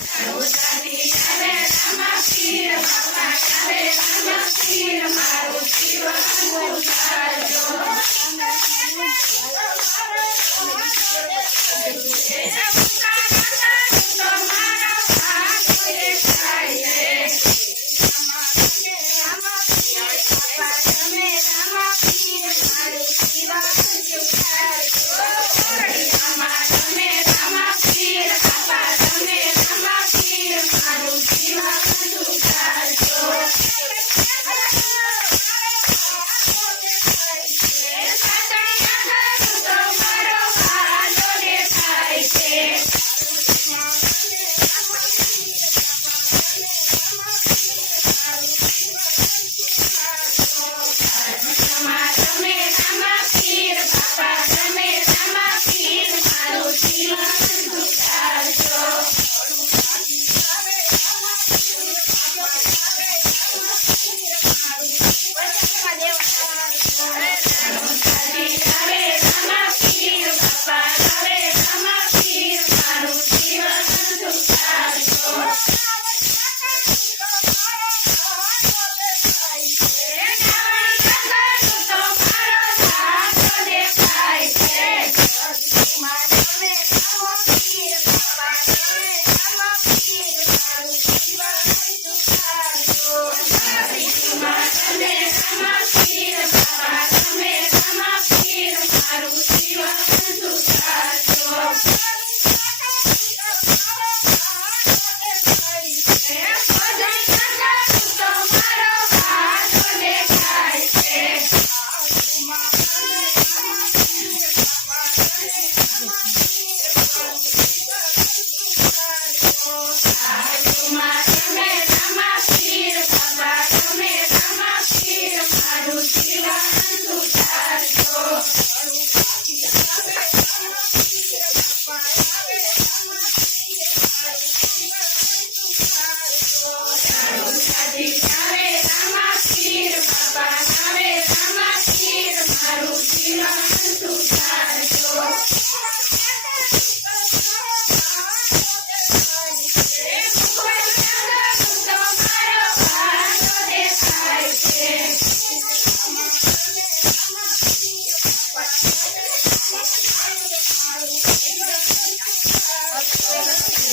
I I Maru Shiva, Maru Shiva, Maru Shiva.